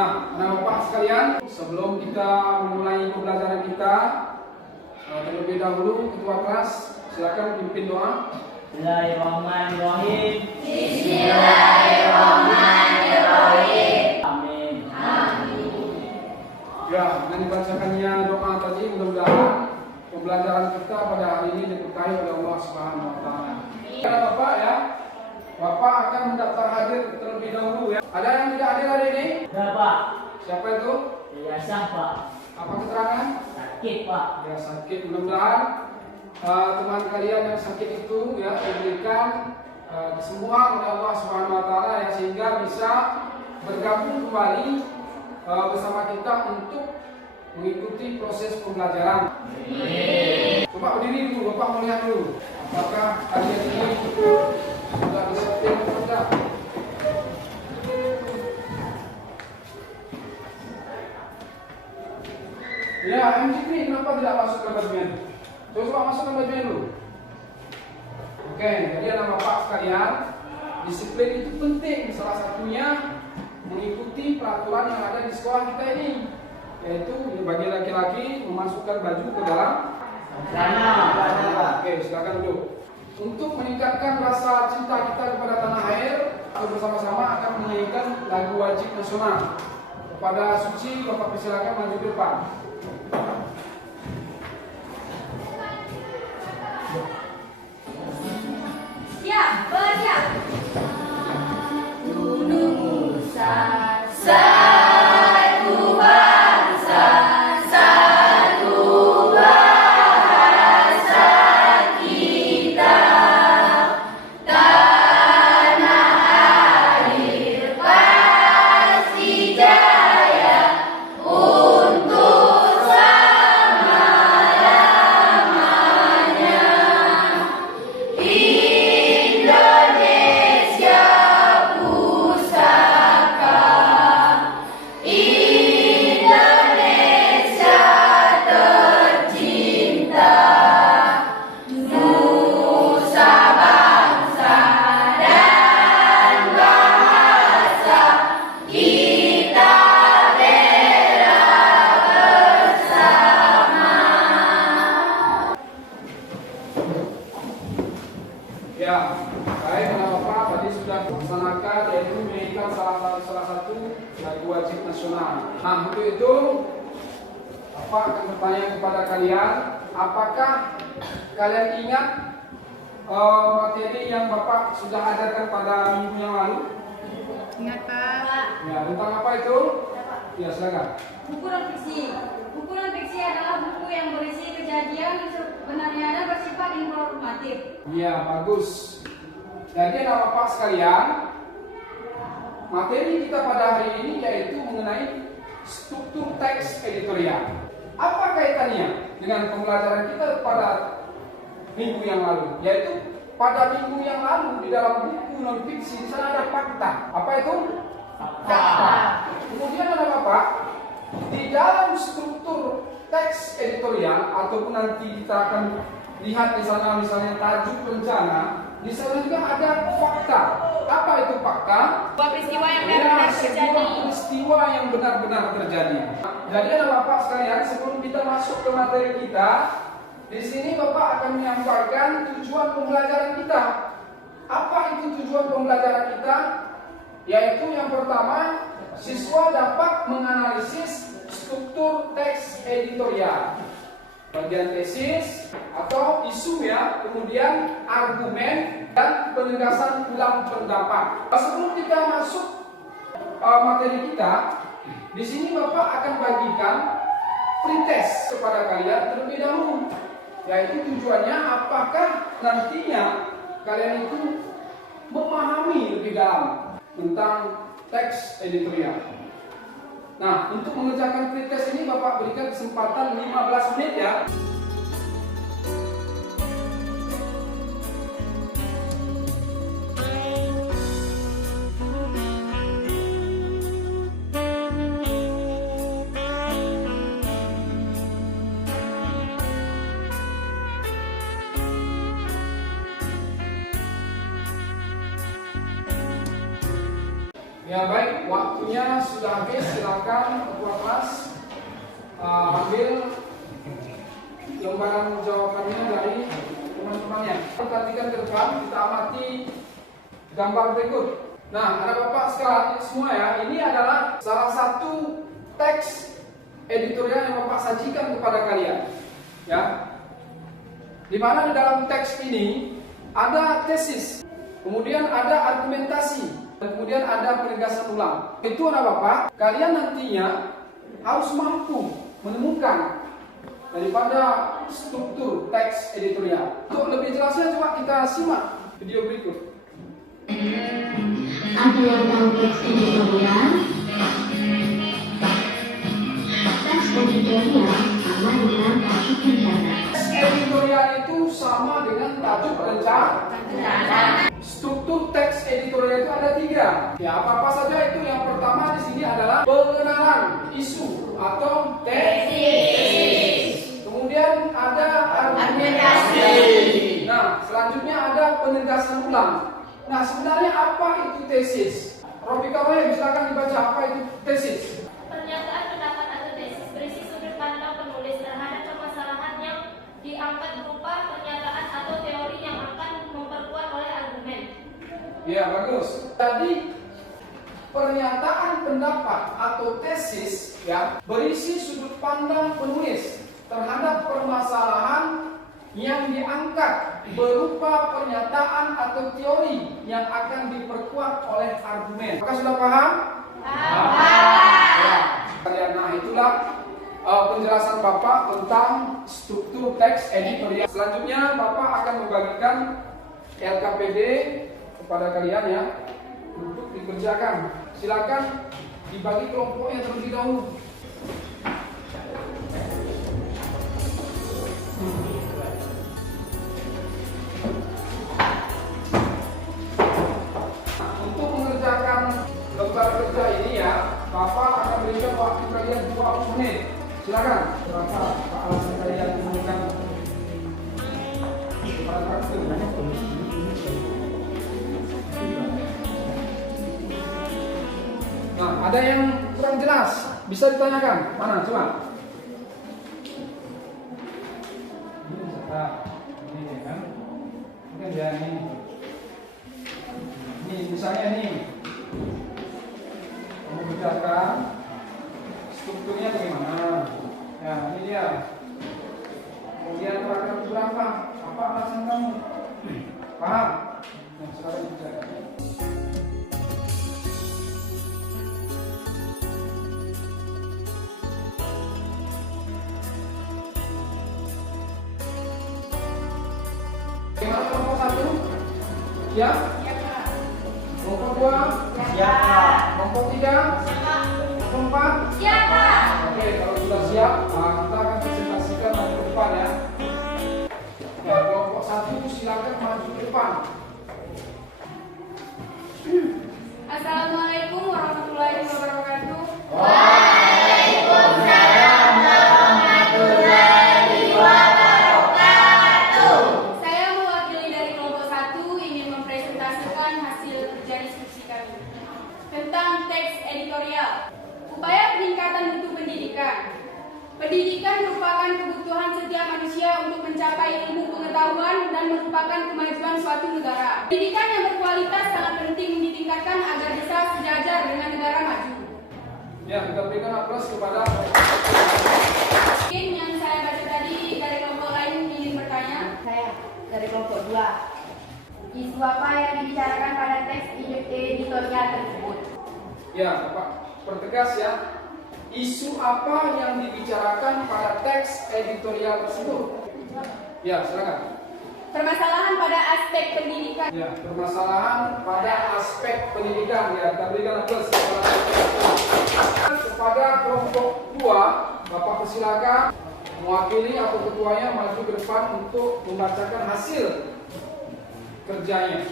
Nah, anak-anak sekalian, sebelum kita memulai pembelajaran kita, terlebih dahulu ketua kelas silakan pimpin doa. Bismillahirrahmanirrahim. Bismillahirrahmanirrahim. Amin. Ya, dengan dibacakannya doa tadi, mudah-mudahan pembelajaran kita pada hari ini diberkahi oleh Allah Subhanahu wa taala. Karena Bapak ya, Bapak akan mendaftar hadir terlebih dahulu ya. Ada yang tidak hadir hari ini? Ya Pak. Siapa itu? Biasa Pak. Apa keterangan? Sakit Pak. Ya, sakit. Mudah-mudahan teman kalian yang sakit itu ya diberikan kesembuhan oleh Allah Subhanahu wa taala ya, sehingga bisa bergabung kembali bersama kita untuk mengikuti proses pembelajaran. Coba berdiri dulu, Bapak melihat dulu apakah kalian ini sudah disiplin atau tidak. Ya, MCP kenapa tidak masuk ke bagian? Coba masukkan bajunya dulu. Oke, jadi anak bapak sekalian, disiplin itu penting. Salah satunya mengikuti peraturan yang ada di sekolah kita ini, yaitu bagi laki-laki memasukkan baju ke dalam celana. Oke, silakan duduk. Untuk meningkatkan rasa cinta kita kepada tanah air, kita bersama-sama akan menyanyikan lagu wajib nasional. Kepada Suci, Bapak persilakan maju ke depan. Siap, bersiap. Ya, baik Bapak tadi sudah melaksanakan yaitu menyanyikan salah satu lagu wajib nasional. Nah, untuk itu Bapak akan bertanya kepada kalian, apakah kalian ingat materi yang Bapak sudah ajarkan pada minggu yang lalu? Ingat Pak. Ya, tentang apa itu? Ya, silakan. Buku non fiksi. Buku non fiksi adalah buku yang berisi kejadian yang sebenarnya dan bersifat informatif. Ya, bagus. Jadi anak Bapak sekalian, materi kita pada hari ini yaitu mengenai struktur teks editorial. Apa kaitannya dengan pembelajaran kita pada minggu yang lalu? Yaitu pada minggu yang lalu di dalam buku non fiksi di sana ada fakta. Apa itu? Fakta. Kemudian ada Bapak, di dalam struktur teks editorial ataupun nanti kita akan lihat di sana misalnya tajuk rencana, di sana juga ada fakta. Apa itu fakta? Sebuah peristiwa yang Ya, benar-benar sebuah terjadi. peristiwa yang benar-benar terjadi. Jadi anak Bapak sekalian, sebelum kita masuk ke materi kita, di sini Bapak akan menyampaikan tujuan pembelajaran kita. Apa itu tujuan pembelajaran kita? Yaitu yang pertama, siswa dapat menganalisis struktur teks editorial, bagian tesis atau isu ya, kemudian argumen dan penegasan ulang pendapat. Sebelum kita masuk materi kita, di sini Bapak akan bagikan pretest kepada kalian terlebih dahulu, yaitu tujuannya apakah nantinya kalian itu memahami lebih dalam tentang teks editorial. Nah, untuk mengerjakan pretest ini Bapak berikan kesempatan 15 menit ya. Ya baik, waktunya sudah habis. Silakan ketua kelas ambil lembaran jawabannya dari teman-temannya. Perhatikan ke depan, kita amati gambar berikut. Nah, anak bapak sekalian semua ya, ini adalah salah satu teks editorial yang bapak sajikan kepada kalian. Ya, di mana di dalam teks ini ada tesis, kemudian ada argumentasi, dan kemudian ada penegasan ulang. Itu anak bapak, kalian nantinya harus mampu menemukan daripada struktur teks editorial. Untuk lebih jelasnya coba kita simak video berikut. Ada yang tahu teks editorial? Teks editorial sama dengan tajuk rencana. Teks editorial itu sama dengan tajuk rencana. Struktur teks editorial itu ada 3. Ya, apa-apa saja itu. Yang pertama di sini adalah pengenalan isu atau tesis. Kemudian ada argumentasi. Nah, selanjutnya ada penegasan ulang. Nah, sebenarnya apa itu tesis? Robika Wahid, silakan dibaca apa itu tesis. Pernyataan pendapat atau tesis berisi sudut pandang penulis terhadap permasalahan yang diangkat berupa pernyataan atau teori yang akan memperkuat oleh argumen. Ya, bagus. Jadi pernyataan pendapat atau tesis ya berisi sudut pandang penulis terhadap permasalahan yang diangkat berupa pernyataan atau teori yang akan diperkuat oleh argumen. Apakah sudah paham? Ya. Nah, itulah penjelasan Bapak tentang struktur teks editorial. Selanjutnya Bapak akan membagikan LKPD kepada kalian ya untuk dikerjakan. Silakan dibagi kelompoknya terlebih dahulu. Untuk mengerjakan lembar kerja ini ya, Bapak akan berikan waktu kalian 20 menit. Silakan. Berapa alasan kalian menggunakan waktu? Nah, ada yang kurang jelas, bisa ditanyakan. Mana? Coba. Ini kan? Ini dia ini. Ini misalnya nih. Kamu kerjakan strukturnya bagaimana? Ya, ini dia. Kemudian paragraf berapa? Apa alasan kamu? Paham? Nah, silakan dikerjakan. Bagaimana kelompok 1? Siap? Kelompok 2? Siap. Kelompok 3? Kelompok 4? Oke, kalau sudah siap, kita akan presentasikan maju ke depan ya. Ya, kelompok 1 silakan maju ke depan. Assalamualaikum warahmatullahi wabarakatuh. Waalaikumsalam warahmatullahi wabarakatuh. Saya mewakili dari kelompok 1 ingin mempresentasikan hasil kerja diskusi kami tentang teks editorial. Upaya peningkatan mutu pendidikan. Pendidikan merupakan kebutuhan setiap manusia untuk mencapai ilmu pengetahuan dan merupakan kemajuan suatu negara. Pendidikan yang berkualitas sangat penting ditingkatkan agar bisa sejajar dengan negara maju. Ya, kita berikan aplaus kepada. Mungkin yang saya baca tadi dari kelompok lain ingin bertanya. Saya dari kelompok 2. Isu apa yang dibicarakan pada teks editorial tersebut? Ya, Bapak pertegas ya. Isu apa yang dibicarakan pada teks editorial tersebut? Ya, silakan. Permasalahan pada aspek pendidikan. Ya, permasalahan pada aspek pendidikan ya. Kita berikan aplaus kepada kelompok 2. Bapak persilakan mewakili atau ketuanya maju ke depan untuk membacakan hasil kerjanya.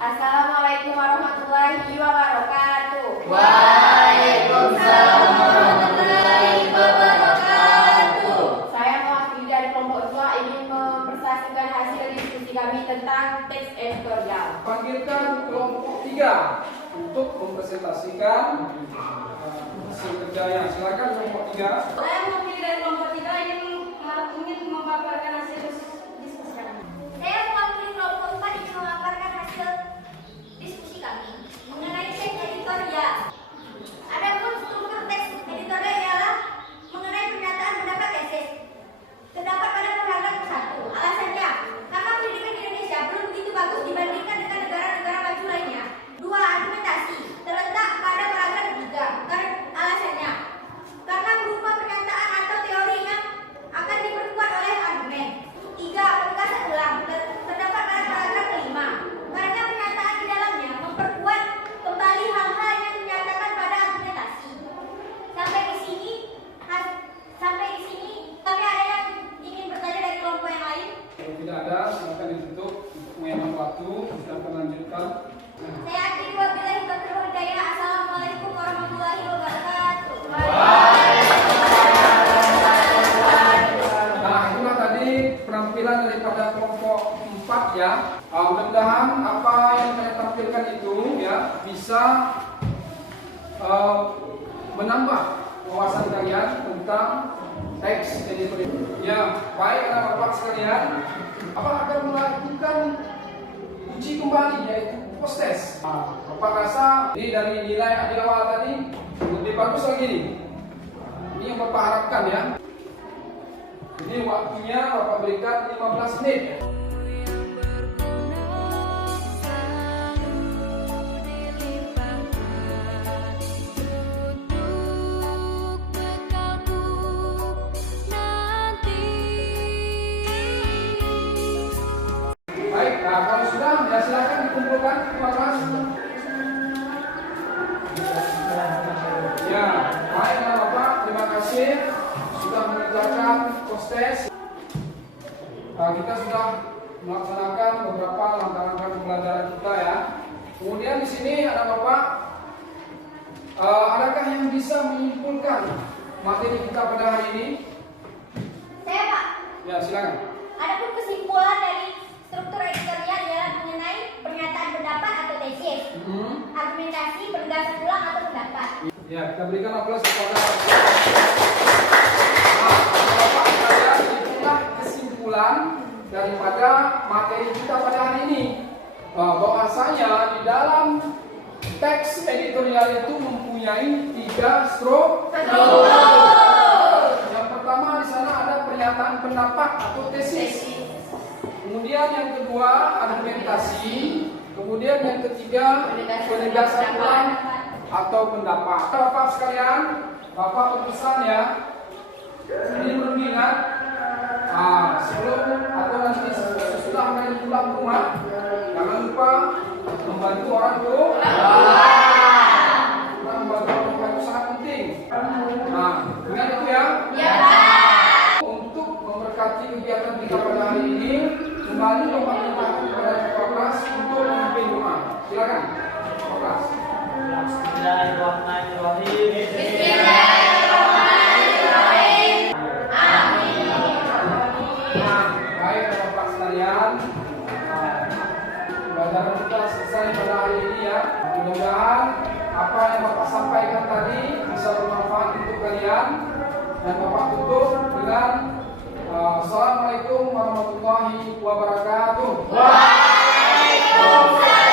Assalamualaikum warahmatullahi wabarakatuh. Waalaikumsalam warahmatullahi wabarakatuh. Saya mewakili dari kelompok 2 ingin mempresentasikan hasil diskusi kami tentang teks editorial. Panggilkan kelompok 3. untuk mempresentasikan hasil kerjanya. Silakan kelompok 3. Saya mewakili dari kelompok 3 ingin memaparkan hasil diskusi kami. Saya mewakili kelompok 4 ingin memaparkan hasil diskusi kami mengenai teks editorial. Adapun struktur teks editorial ialah mengenai pernyataan pendapat tesis. Terdapat pada paragraf 1. Alasannya, karena pendidikan di Indonesia belum begitu bagus dibandingkan dengan negara-negara maju lainnya. 2. Argumentasi terletak pada paragraf 3. Alasannya, karena berupa pernyataan atau teori yang akan diperkuat oleh argumen. 3. Penegasan ulang terdapat pada paragraf 5. Karena pernyataan di dalamnya memperkuat kembali hal-hal yang dinyatakan pada argumentasi. Sampai di sini kami ada yang ingin bertanya dari kelompok yang lain. Kalau tidak ada, silakan ditutup untuk mengenang waktu. Kita akan lanjutkan. Saya akhiri wabillahi taufiq wal hidayah. Assalamualaikum warahmatullahi wabarakatuh. Nah, itulah tadi penampilan daripada kelompok 4 ya. Mudah-mudahan apa yang saya tampilkan itu ya bisa menambah wawasan kalian tentang teks editorial. Ya, baik anak-anak sekalian, apa akan melakukan uji kembali yaitu post test. Bapak rasa ini dari nilai di awal tadi lebih bagus lagi nih. Ini yang Bapak harapkan ya. Jadi waktunya Bapak berikan 15 menit. Baik, nah kalau sudah ya silakan dikumpulkan ke kelas. Ya, baik Bapak, terima kasih sudah mengerjakan post test. Kita sudah melaksanakan beberapa langkah-langkah pembelajaran kita ya. Kemudian di sini ada Bapak, adakah yang bisa menyimpulkan materi kita pada hari ini? Saya Pak, Ya, silakan. adapun kesimpulan dari struktur editorial ialah mengenai pernyataan pendapat atau tesis, argumentasi, penegasan ulang atau pendapat. Ya, kita berikan aplaus kepada Bapak sekalian. Itulah kesimpulan daripada materi kita pada hari ini. Bahwasanya di dalam teks editorial itu mempunyai 3 struktur. Yang pertama di sana ada pernyataan pendapat atau tesis. Kemudian yang kedua argumentasi. Kemudian yang ketiga penegasan ulang atau pendapat. Bapak sekalian, Bapak berpesan ya. Ini belum diingat. Sebelum atau nanti sesudah kalian pulang ke rumah, jangan lupa membantu orang tua. Membantu orang tua itu sangat penting. Ingat itu ya. Ya Pak. Untuk memberkati kegiatan kita pada hari ini, kembali Bapak minta kepada kelas untuk memimpin doa. Silakan, kelas. Bismillahirrahmanirrahim. Bismillahirrahmanirrahim. Amin. Baik Bapak sekalian, pembelajaran kita selesai pada hari ini ya. Mudah-mudahan apa yang Bapak sampaikan tadi bisa bermanfaat untuk kalian. Dan Bapak tutup dengan Assalamualaikum warahmatullahi wabarakatuh. Waalaikumsalam.